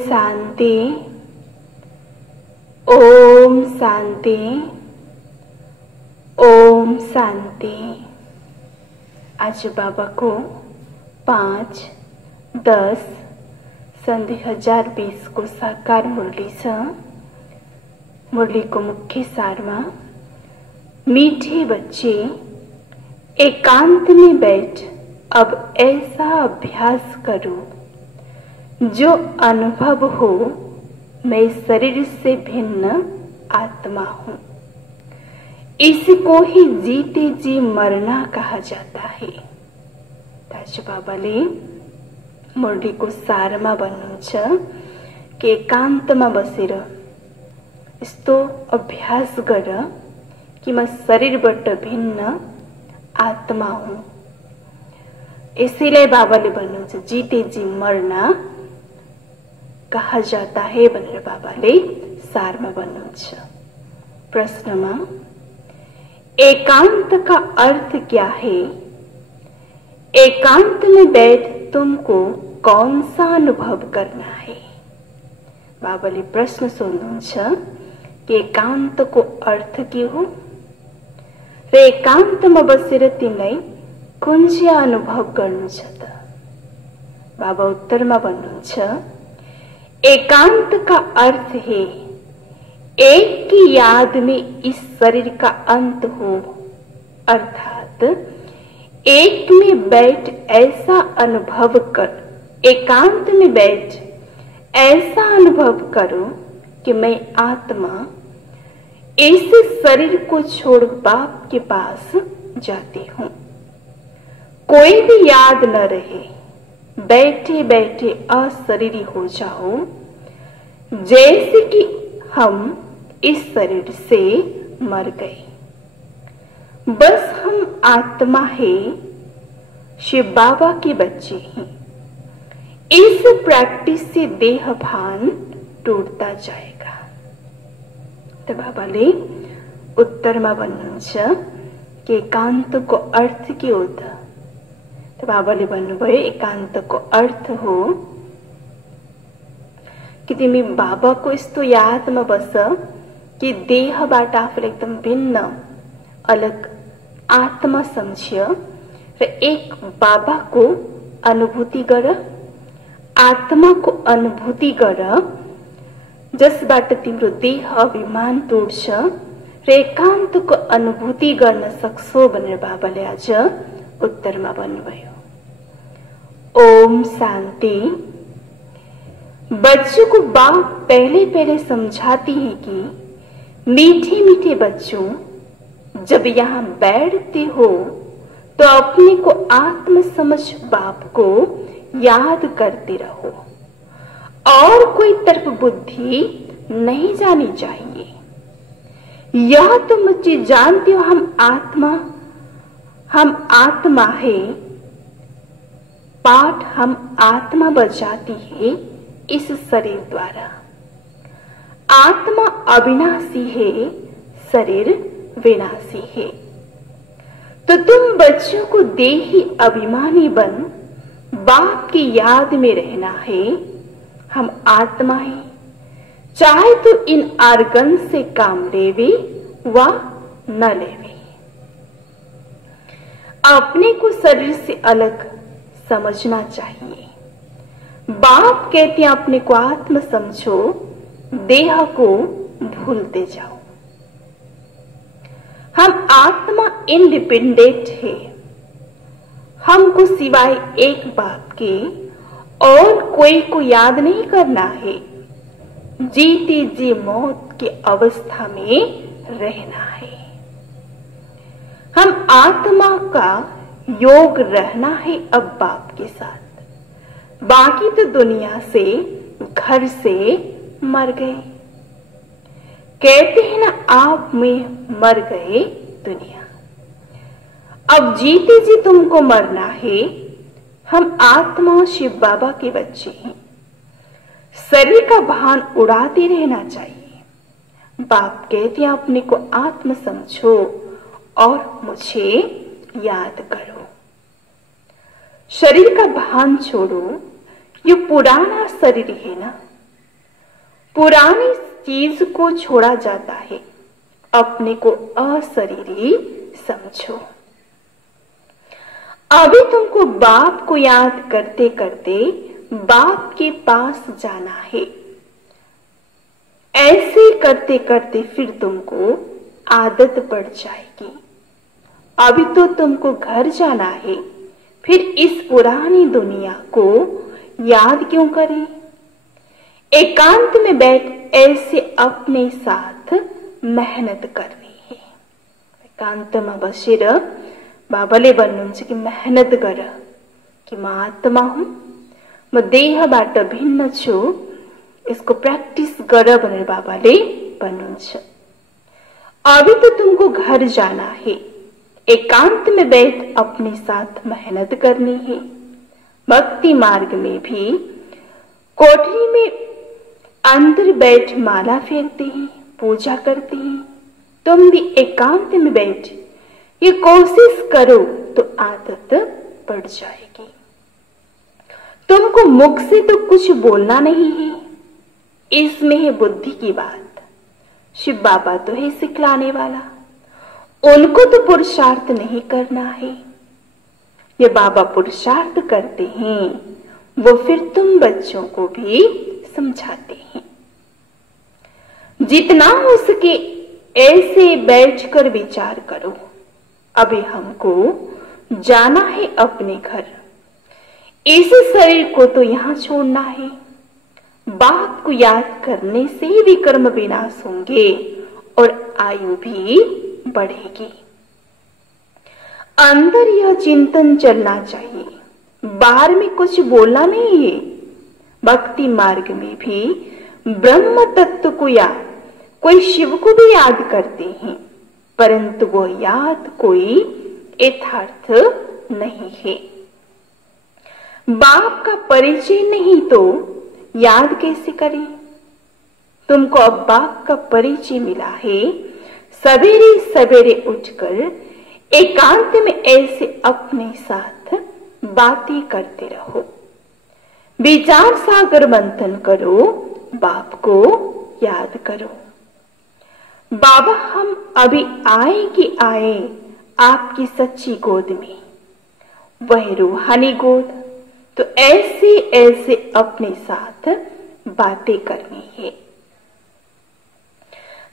शांति। ओम शांति। ओम शांति। आज बाबा को 5-10 सन 2020 को साकार मुरली छ। मुरली को मुख्य सार में मीठे बच्चे एकांत में बैठ अब ऐसा अभ्यास करो जो अनुभव हो मैं शरीर से भिन्न आत्मा हूं। इसको ही जीते जी मरना कहा जाता है। ताज बाबाले मुरली को सारमा भन्नुहुन्छ कि एकान्तमा बसेर यस्तो अभ्यास गर कि म शरीरबाट भिन्न आत्मा हुँ। यसैलाई बाबाले भन्नुहुन्छ जीते जी मरना कहा जाता है भनेर बाबाले सारमा भन्नुहुन्छ। प्रश्नमा एकांत का अर्थ क्या है? एकांत में बैठ तुमको कौन सा अनुभव करना है? बाबाले प्रश्न सोध्नुहुन्छ कि एकांत को अर्थ के हो र एकान्तमा बसेर तिमीलाई कुन चाहिँ अनुभव गर्नु छ त? बाबा उत्तरमा भन्नुहुन्छ एकांत का अर्थ है एक की याद में इस शरीर का अंत हो, अर्थात एक में बैठ ऐसा अनुभव कर, एकांत में बैठ ऐसा अनुभव करो कि मैं आत्मा इस शरीर को छोड़ बाप के पास जाती हूं। कोई भी याद न रहे, बैठे बैठे अशरीरी हो जाओ, जैसे कि हम इस शरीर से मर गए। बस हम आत्मा है, शिव बाबा के बच्चे हैं। इस प्रैक्टिस से देह भान टूटता जाएगा। तो बाबाले उत्तरमा भन्नुहुन्छ कि एकान्तको अर्थ के हो त? तो बाबाले भन्नुभयो एकान्तको अर्थ हो कि तिमी बाबाको यस्तो यादमा बस कि देहबाट आफूलाई एकदम भिन्न अलग आत्मा सम्झ्य र एक बाबाको अनुभूति गर, आत्माको अनुभूति गर जसबाट तिम्रो देह अभिमान टुट्छ र एकान्तको अनुभूति गर्न सक्छौ भनेर बाबाले आज उत्तरमा भन्नुभयो। ओम शांति। बच्चों को बाप पहले पहले समझाती है कि मीठे मीठे बच्चों जब यहाँ बैठते हो तो अपने को आत्म समझ बाप को याद करते रहो और कोई तरफ बुद्धि नहीं जानी चाहिए। यह तो मुझे जानते हो हम आत्मा है। पाठ हम आत्मा बजाती है इस शरीर द्वारा। आत्मा अविनाशी है, शरीर विनाशी है। तो तुम बच्चों को देही अभिमानी बन बाप की याद में रहना है। हम आत्मा है, चाहे तो इन आर्गन से काम लेवे व न लेवे। अपने को शरीर से अलग समझना चाहिए। बाप कहते हैं अपने को आत्म समझो, देह को भूलते जाओ। हम आत्मा इंडिपेंडेंट है। हमको सिवाय एक बाप के और कोई को याद नहीं करना है। जीते जी मौत की अवस्था में रहना है। हम आत्मा का योग रहना है अब बाप के साथ। बाकी तो दुनिया से, घर से मर गए। कहते हैं ना आप में मर गए दुनिया। अब जीते जी तुमको मरना है। हम आत्मा शिव बाबा के बच्चे हैं। शरीर का भान उड़ाते रहना चाहिए। बाप कहते हैं अपने को आत्म समझो और मुझे याद करो। शरीर का भान छोड़ो। ये पुराना शरीर है ना, पुरानी चीज को छोड़ा जाता है, अपने को अशरीरी समझो। अभी तुमको बाप को याद करते करते बाप के पास जाना है। ऐसे करते करते फिर तुमको आदत पड़ जाएगी। अभी तो तुमको घर जाना है, फिर इस पुरानी दुनिया को याद क्यों करें? एकांत में बैठ ऐसे अपने साथ मेहनत करनी है। एकांत में बसेर बाबाले भन्नुहुन्छ कि मेहनत गर कि म आत्मा हुँ, म देहबाट भिन्न छु, इसको प्रैक्टिस गर भनेर बाबाले भन्नुहुन्छ। अभी तो तुमको घर जाना है, एकांत में बैठ अपने साथ मेहनत करनी है। भक्ति मार्ग में भी कोठरी में अंदर बैठ माला फेरते हैं, पूजा करते हैं। तुम भी एकांत में बैठ ये कोशिश करो तो आदत पड़ जाएगी। तुमको मुख से तो कुछ बोलना नहीं है, इसमें है बुद्धि की बात। शिव बाबा तो है सिखलाने वाला, उनको तो पुरुषार्थ नहीं करना है। ये बाबा पुरुषार्थ करते हैं, वो फिर तुम बच्चों को भी समझाते हैं। जितना हो सके ऐसे बैठकर विचार करो। अभी हमको जाना है अपने घर, इस शरीर को तो यहां छोड़ना है। बाप को याद करने से ही विकर्म विनाश होंगे और आयु भी बढ़ेगी। अंदर यह चिंतन चलना चाहिए, बाहर में कुछ बोलना नहीं है। भक्ति मार्ग में भी ब्रह्म तत्व को याद, कोई शिव को भी याद करते हैं, परंतु वो याद कोई यथार्थ नहीं है। बाप का परिचय नहीं तो याद कैसे करें? तुमको अब बाप का परिचय मिला है। सवेरे सवेरे उठकर एकांत में ऐसे अपने साथ बातें करते रहो, विचार सागर मंथन करो, बाप को याद करो। बाबा हम अभी आए कि आए आपकी सच्ची गोद में, वह रूहानी गोद। तो ऐसे ऐसे अपने साथ बातें करनी है।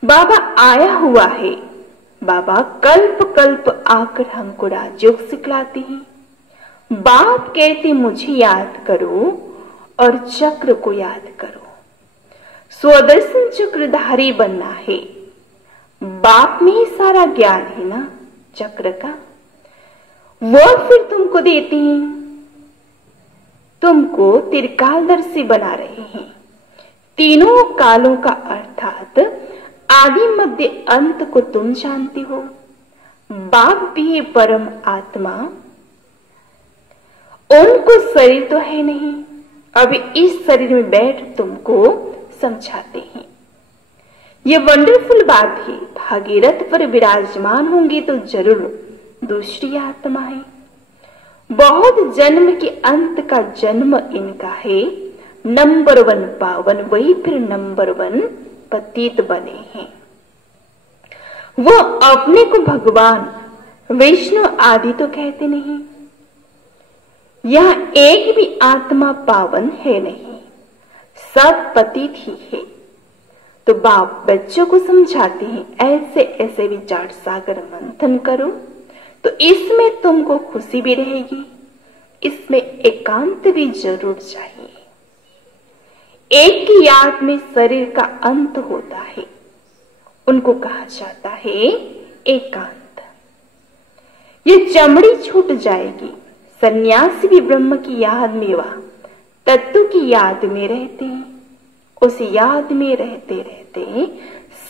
बाबा आया हुआ है, बाबा कल्प कल्प आकर हमको राजयोग सिखलाते हैं। बाप कहते मुझे याद करो और चक्र को याद करो। स्वदर्शन चक्रधारी बनना है। बाप में ही सारा ज्ञान है ना चक्र का, वो फिर तुमको देते हैं। तुमको त्रिकालदर्शी बना रहे हैं। तीनों कालों का अर्थात आदि मध्य अंत को तुम जानते हो। बाप भी है परम आत्मा, उनको शरीर तो है नहीं, अभी इस शरीर में बैठ तुमको समझाते हैं। ये वंडरफुल बात है। भागीरथ पर विराजमान होंगे तो जरूर दूसरी आत्मा है। बहुत जन्म के अंत का जन्म इनका है। नंबर 1 पावन, वही फिर नंबर 1 पतित बने हैं। वो अपने को भगवान विष्णु आदि तो कहते नहीं। यह एक भी आत्मा पावन है नहीं, सब पतित ही है। तो बाप बच्चों को समझाते हैं ऐसे ऐसे विचार सागर मंथन करो, तो इसमें तुमको खुशी भी रहेगी। इसमें एकांत भी जरूर चाहिए। एक की याद में शरीर का अंत होता है, उनको कहा जाता है एकांत। ये चमड़ी छूट जाएगी। सन्यासी भी ब्रह्म की याद में व तत्व की याद में रहते हैं। उस याद में रहते रहते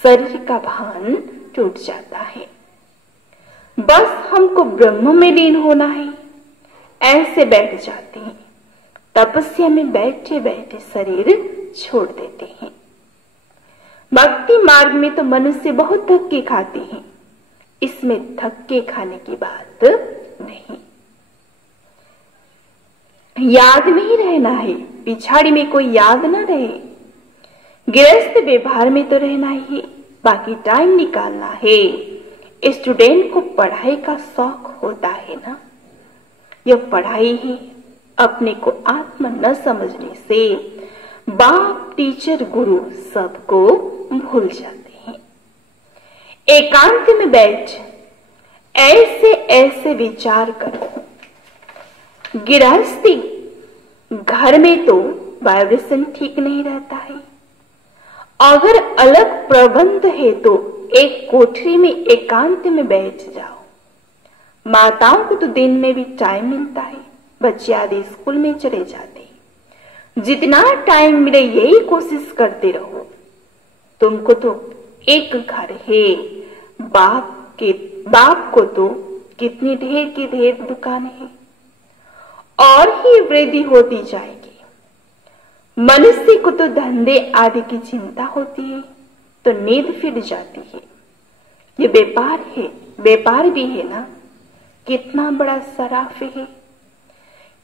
शरीर का भान टूट जाता है। बस हमको ब्रह्म में लीन होना है, ऐसे बैठ जाते हैं। तपस्या में बैठे बैठे शरीर छोड़ देते हैं। भक्ति मार्ग में तो मनुष्य बहुत धक्के खाते हैं, इसमें धक्के खाने की बात नहीं। याद में ही रहना है, पिछाड़ी में कोई याद ना रहे। गृहस्थ व्यवहार में तो रहना ही, बाकी टाइम निकालना है। स्टूडेंट को पढ़ाई का शौक होता है ना, यह पढ़ाई ही अपने को आत्मा न समझने से बाप, टीचर, गुरु सबको भूल जाते हैं। एकांत में बैठ ऐसे ऐसे विचार करो। गृहस्थी घर में तो वाइब्रेशन ठीक नहीं रहता है। अगर अलग प्रबंध है तो एक कोठरी में एकांत में बैठ जाओ। माताओं को तो दिन में भी टाइम मिलता है, बच्चे आदि स्कूल में चले जाते हैं। जितना टाइम मिले यही कोशिश करते रहो। तुमको तो एक घर है, बाप को तो कितनी ढेर की ढेर दुकानें हैं, और ही वृद्धि होती जाएगी। मनुष्य को तो धंधे आदि की चिंता होती है तो नींद फिर जाती है। ये व्यापार है, व्यापार भी है ना। कितना बड़ा सराफ है,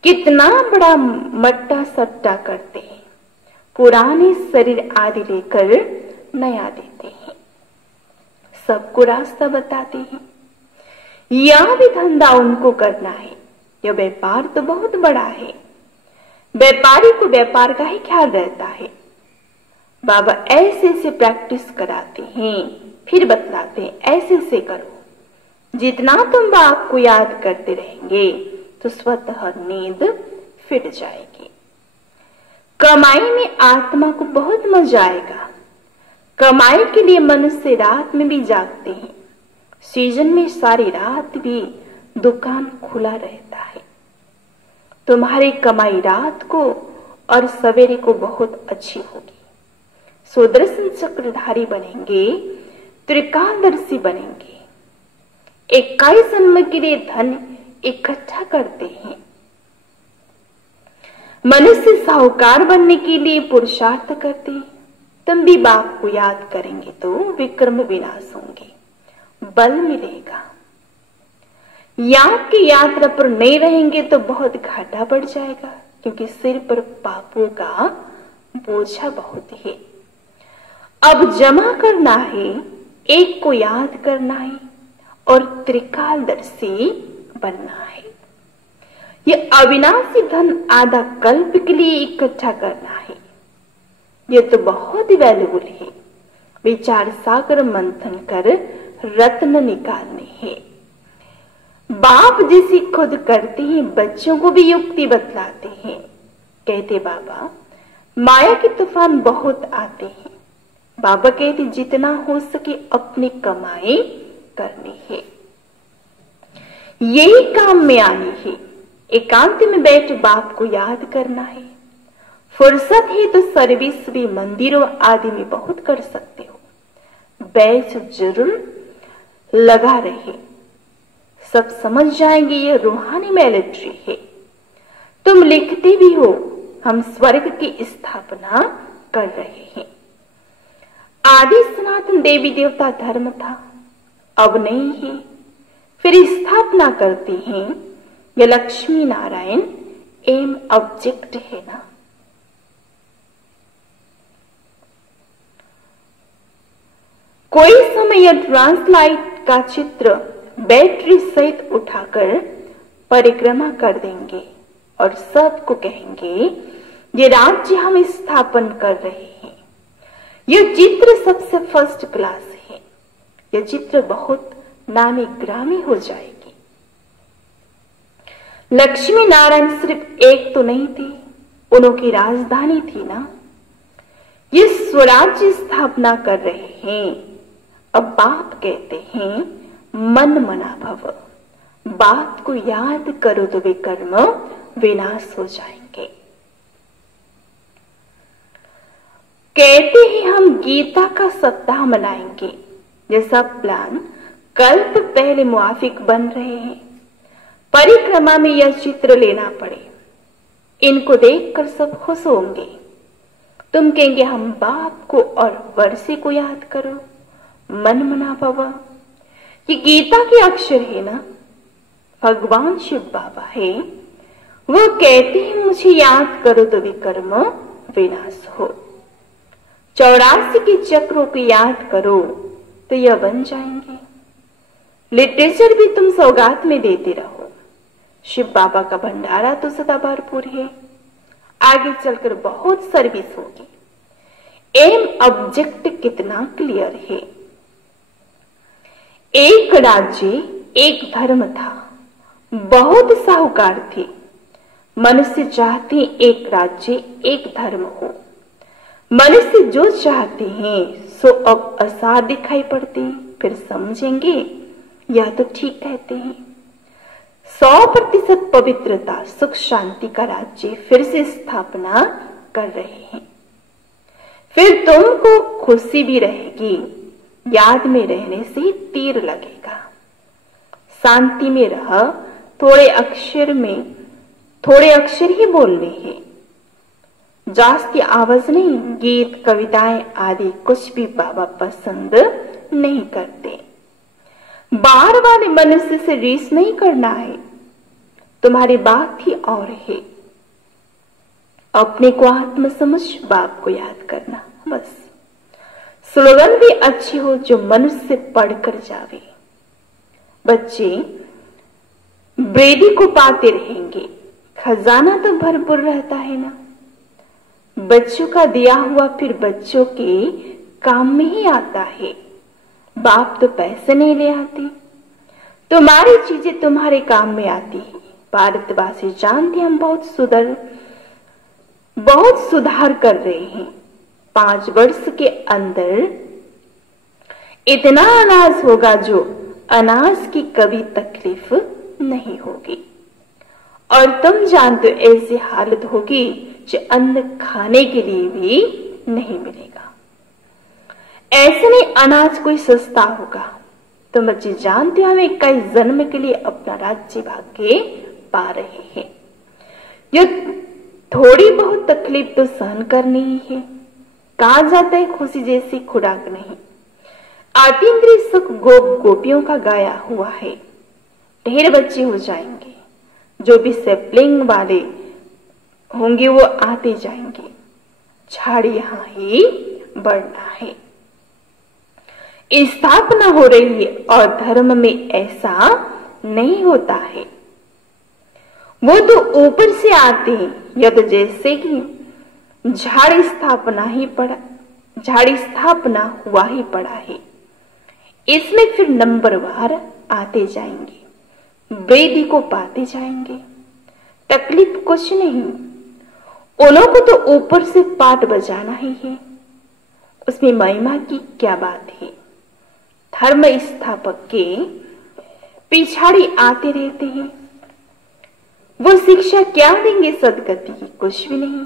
कितना बड़ा मट्टा सट्टा करते हैं, पुराने शरीर आदि लेकर नया देते हैं, सबको रास्ता बताते हैं। यह भी धंधा उनको करना है। यह व्यापार तो बहुत बड़ा है। व्यापारी को व्यापार का ही ख्याल रहता है। बाबा ऐसे से प्रैक्टिस कराते हैं, फिर बतलाते हैं ऐसे से करो। जितना तुम बाप को याद करते रहेंगे तो स्वतः नींद फिर जाएगी। कमाई में आत्मा को बहुत मजा आएगा। कमाई के लिए मनुष्य रात में भी जागते हैं। सीजन में सारी रात भी दुकान खुला रहता है। तुम्हारी कमाई रात को और सवेरे को बहुत अच्छी होगी। सुदर्शन चक्रधारी बनेंगे, त्रिकालदर्शी बनेंगे। 21 जन्म के लिए धन इकट्ठा करते हैं। मनुष्य साहूकार बनने के लिए पुरुषार्थ करते हैं। तुम भी बाप को याद करेंगे तो विक्रम विनाश होंगे, बल मिलेगा। याद की यात्रा पर नहीं रहेंगे तो बहुत घाटा बढ़ जाएगा, क्योंकि सिर पर पापों का बोझा बहुत है। अब जमा करना है, एक को याद करना है और त्रिकालदर्शी बनना है। यह अविनाशी धन आधा कल्प के लिए इकट्ठा करना है। यह तो बहुत वैल्यूबल है। विचार सागर मंथन कर रत्न निकालने हैं। बाप जैसी खुद करते हैं, बच्चों को भी युक्ति बतलाते हैं। कहते बाबा माया के तूफान बहुत आते हैं। बाबा कहते जितना हो सके अपनी कमाई करनी है, यही काम में आनी है। एकांत में बैठ बाप को याद करना है। फुर्सत है तो सर्विस भी मंदिरों आदि में बहुत कर सकते हो। बैच जरूर लगा रहे, सब समझ जाएंगे ये रूहानी मिलिट्री है। तुम लिखते भी हो हम स्वर्ग की स्थापना कर रहे हैं। आदि सनातन देवी देवता धर्म था, अब नहीं है, फिर स्थापना करते हैं। ये लक्ष्मी नारायण एम ऑब्जेक्ट है ना। कोई समय यह ट्रांसलाइट का चित्र बैटरी सहित उठाकर परिक्रमा कर देंगे और सबको कहेंगे ये राज्य हम स्थापन कर रहे हैं। यह चित्र सबसे फर्स्ट क्लास है। यह चित्र बहुत नामी ग्रामी हो जाएगी। लक्ष्मी नारायण सिर्फ एक तो नहीं थी, उनकी राजधानी थी ना। ये स्वराज्य स्थापना कर रहे हैं। अब बाप कहते हैं मन मना भव, बात को याद करो तो वे कर्म विनाश हो जाएंगे। कहते हैं हम गीता का सप्ताह मनाएंगे। जैसा प्लान कल्प पहले मुआफिक बन रहे हैं। परिक्रमा में यह चित्र लेना पड़े, इनको देखकर सब खुश होंगे। तुम कहेंगे हम बाप को और वर्षे को याद करो, मन मना भव। ये गीता के अक्षर है ना। भगवान शिव बाबा है, वो कहते हैं मुझे याद करो तो विकर्म विनाश हो। 84 के चक्रों को याद करो तो यह बन जाएंगे। लिटरेचर भी तुम सौगात में देते रहो। शिव बाबा का भंडारा तो सदा भरपूर है। आगे चलकर बहुत सर्विस होगी। एम ऑब्जेक्ट कितना क्लियर है। एक राज्य एक धर्म था। बहुत साहूकार थे। मनुष्य चाहते एक राज्य एक धर्म हो। मनुष्य जो चाहते हैं सो अब असार दिखाई पड़ते हैं। फिर समझेंगे यह तो ठीक कहते हैं। 100% पवित्रता सुख शांति का राज्य फिर से स्थापना कर रहे हैं। फिर तुमको खुशी भी रहेगी। याद में रहने से तीर लगेगा। शांति में रह। थोड़े अक्षर ही बोलने हैं। जास्ती आवाज नहीं। गीत कविताएं आदि कुछ भी बाबा पसंद नहीं करते। बाहर वाले मनुष्य से रीस नहीं करना है। तुम्हारी बात ही और है। अपने को आत्म समझ बाप को याद करना बस। स्लोगन भी अच्छी हो जो मनुष्य पढ़कर जावे। बच्चे ब्रेडी को पाते रहेंगे। खजाना तो भरपूर रहता है ना। बच्चों का दिया हुआ फिर बच्चों के काम में ही आता है। बाप तो पैसे नहीं ले आते। तुम्हारी चीजें तुम्हारे काम में आती है। भारतवासी जानते हम बहुत सुधार कर रहे हैं। 5 वर्ष के अंदर इतना अनाज होगा जो अनाज की कभी तकलीफ नहीं होगी। और तुम जानते हो ऐसी हालत होगी जो अन्न खाने के लिए भी नहीं मिलेगा। ऐसे नहीं अनाज कोई सस्ता होगा। तुम बच्चे जानते हो हम 21 जन्म के लिए अपना राज्य भाग्य पा रहे हैं। ये थोड़ी बहुत तकलीफ तो सहन करनी ही है। कहा जाता है खुशी जैसी खुराक नहीं। आतीन्द्रिय सुख गोपियों का गाया हुआ है। ढेर बच्चे हो जाएंगे। जो भी सेपलिंग वाले होंगे वो आते जाएंगे। झाड़ यहां ही बढ़ना है। स्थापना हो रही है और धर्म में ऐसा नहीं होता है। वो तो ऊपर से आते हैं। यह तो जैसे कि झाड़ी स्थापना हुआ ही पड़ा है। इसमें फिर नंबरवार आते जाएंगे। वेदी को पाते जाएंगे। तकलीफ कुछ नहीं। उन्हों को तो ऊपर से पाठ बजाना ही है। उसमें महिमा की क्या बात है। धर्म स्थापक के पिछाड़ी आते रहते हैं। वो शिक्षा क्या देंगे सदगति की? कुछ भी नहीं।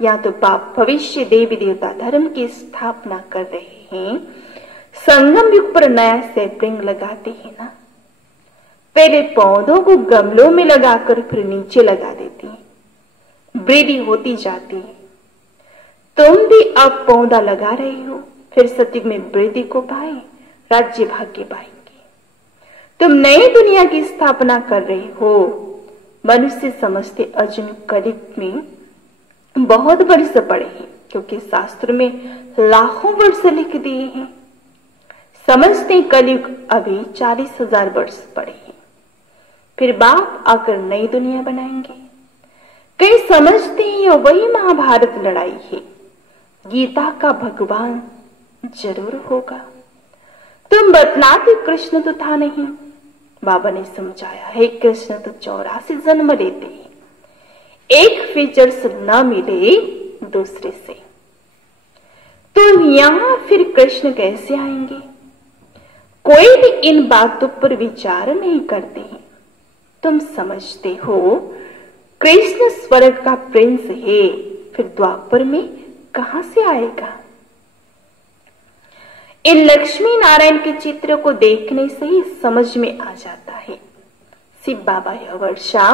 या तो पाप भविष्य देवी देवता धर्म की स्थापना कर रहे हैं। संगम युग पर नया सेपलिंग लगाते हैं ना। पहले पौधों को गमलों में लगाकर फिर नीचे लगा देते हैं। वृद्धि होती जाती है। तुम भी अब पौधा लगा रहे हो। फिर सतयुग में वृद्धि को पाए राज्य भाग्य पाएंगे। तुम नई दुनिया की स्थापना कर रहे हो। मनुष्य समझते अर्जुन कलियुग में बहुत वर्ष पड़े हैं क्योंकि शास्त्र में लाखों वर्ष लिख दिए हैं। समझते कलियुग अभी 40,000 वर्ष पड़े हैं। फिर बाप आकर नई दुनिया बनाएंगे। कई समझते हैं वही महाभारत लड़ाई है। गीता का भगवान जरूर होगा। तुम बतलाते कृष्ण तो था नहीं। बाबा ने समझाया है कृष्ण तो 84 जन्म लेते हैं। एक फीचर्स न मिले दूसरे से। तो यहां फिर कृष्ण कैसे आएंगे? कोई भी इन बातों पर विचार नहीं करते हैं। तुम समझते हो कृष्ण स्वर्ग का प्रिंस है। फिर द्वापर में कहां से आएगा? इन लक्ष्मी नारायण के चित्र को देखने से ही समझ में आ जाता है। शिव बाबा यह वर्षा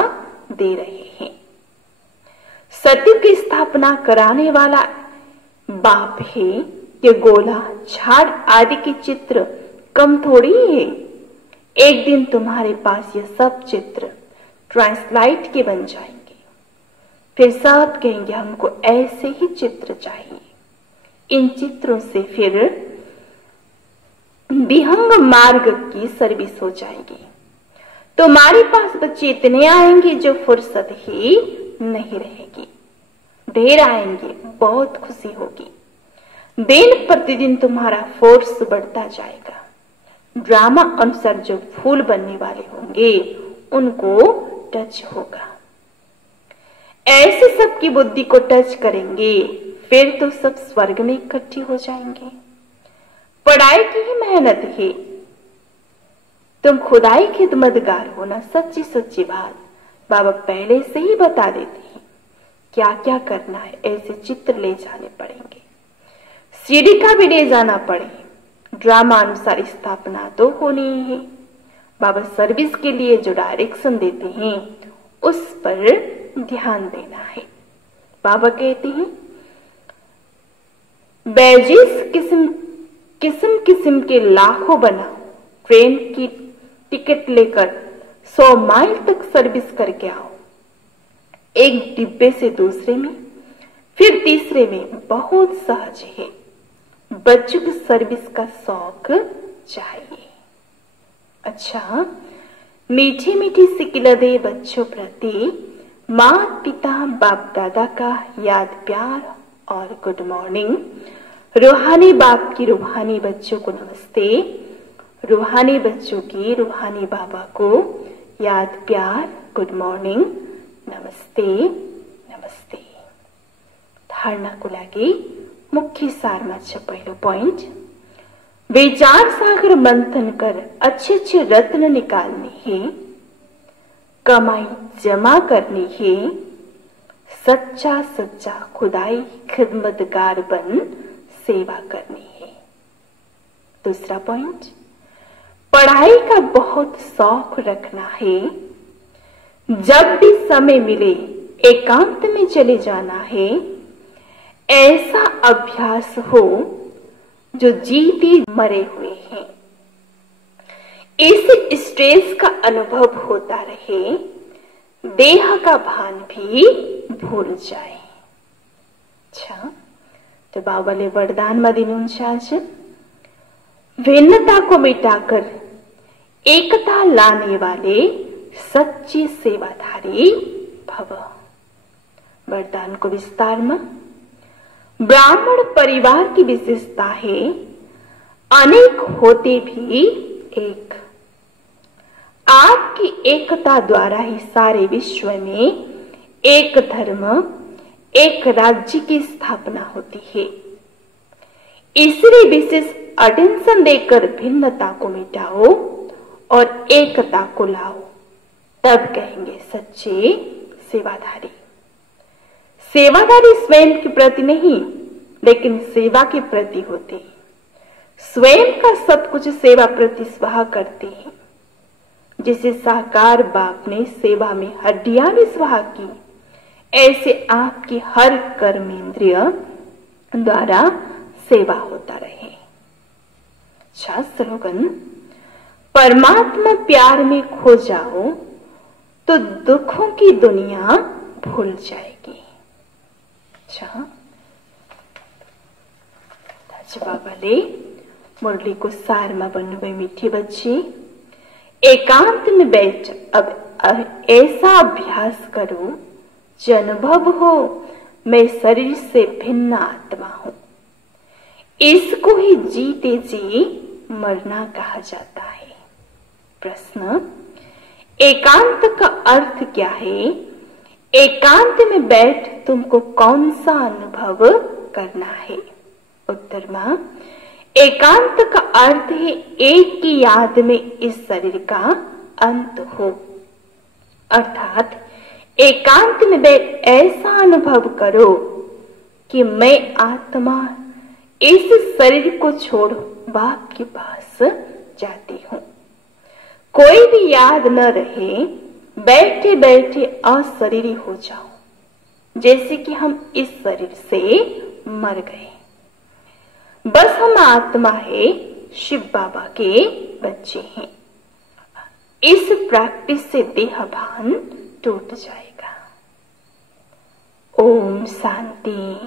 दे रहे हैं। सत्य की स्थापना कराने वाला बाप है। ये गोला झाड़ आदि के चित्र कम थोड़ी है। एक दिन तुम्हारे पास ये सब चित्र ट्रांसलाइट के बन जाएंगे। फिर सब कहेंगे हमको ऐसे ही चित्र चाहिए। इन चित्रों से फिर विहंग मार्ग की सर्विस हो जाएगी। तुम्हारे पास बच्चे इतने आएंगे जो फुर्सत ही नहीं रहेगी, ढेर आएंगे, बहुत खुशी होगी। दिन प्रतिदिन तुम्हारा फोर्स बढ़ता जाएगा। ड्रामा अनुसार जो फूल बनने वाले होंगे उनको टच होगा। ऐसे सबकी बुद्धि को टच करेंगे, फिर तो सब स्वर्ग में इकट्ठी हो जाएंगे। पढ़ाई की ही मेहनत है, तुम खुदाई खिदमतगार होना सच्ची सच्ची बात बाबा पहले से ही बता देते हैं। क्या क्या करना है, ऐसे चित्र ले जाने पड़ेंगे, सीढ़ी का भी ले जाना पड़े। ड्रामा अनुसार स्थापना तो होनी ही है। बाबा सर्विस के लिए जो डायरेक्शन देते हैं उस पर ध्यान देना है। बाबा कहते हैं बैजेस किस्म किस्म के लाखों बनाओ, ट्रेन की टिकट लेकर 100 माइल तक सर्विस करके आओ, एक डिब्बे से दूसरे में फिर तीसरे में। बहुत सहज है, बच्चों की सर्विस का शौक चाहिए। अच्छा, मीठी मीठी सिकिल दे बच्चों प्रति माता पिता बाप दादा का याद प्यार और गुड मॉर्निंग। रूहानी बाप की रूहानी बच्चों को नमस्ते, रूहानी बच्चों की रूहानी बाबा को याद प्यार गुड मॉर्निंग, नमस्ते नमस्ते। धारणा को लागे मुख्य सार में पहलो पॉइंट, विचार सागर मंथन कर अच्छे अच्छे रत्न निकालने हैं, कमाई जमा करनी है, सच्चा सच्चा खुदाई खिदमतगार बन सेवा करनी है। दूसरा पॉइंट, पढ़ाई का बहुत शौक रखना है, जब भी समय मिले एकांत में चले जाना है। ऐसा अभ्यास हो जो जीते मरे हुए हैं, इस स्ट्रेस का अनुभव होता रहे, देह का भान भी भूल जाए। अच्छा, तो बाबा ने वरदान मदिनुंचाज भिन्नता को मिटाकर एकता लाने वाले सच्चे सेवाधारी भव। वरदान को विस्तार में, ब्राह्मण परिवार की विशेषता है अनेक होते भी एक। आपकी एकता द्वारा ही सारे विश्व में एक धर्म एक राज्य की स्थापना होती है। इसलिए विशेष अटेंशन देकर भिन्नता को मिटाओ और एकता को लाओ, तब कहेंगे सच्चे सेवाधारी। सेवाधारी स्वयं के प्रति नहीं, लेकिन सेवा के प्रति होते हैं। स्वयं का सब कुछ सेवा प्रति स्वाहा करते हैं। जिसे साकार बाप ने सेवा में हड्डियां भी स्वाहा की, ऐसे आपकी हर कर्मेंद्रिय द्वारा सेवा होता रहे। स्लोगन, परमात्मा प्यार में खो जाओ तो दुखों की दुनिया भूल जाएगी। अच्छा, बाबा ले मुरली को सार में बनवे मीठे बच्चे, एकांत में बैठ अब ऐसा अभ्यास करो जो अनुभव हो मैं शरीर से भिन्न आत्मा हूं। इसको ही जीते जी मरना कहा जाता है। प्रश्न, एकांत का अर्थ क्या है? एकांत में बैठ तुमको कौन सा अनुभव करना है? उत्तर में, एकांत का अर्थ है एक की याद में इस शरीर का अंत हो। अर्थात एकांत में बैठ ऐसा अनुभव करो कि मैं आत्मा इस शरीर को छोड़ बाप के पास जाती हूं। कोई भी याद न रहे, बैठे बैठे अशरीरी हो जाओ, जैसे कि हम इस शरीर से मर गए। बस हम आत्मा है, शिव बाबा के बच्चे हैं। इस प्रैक्टिस से देह भान टूट जाएगा। ओम शांति।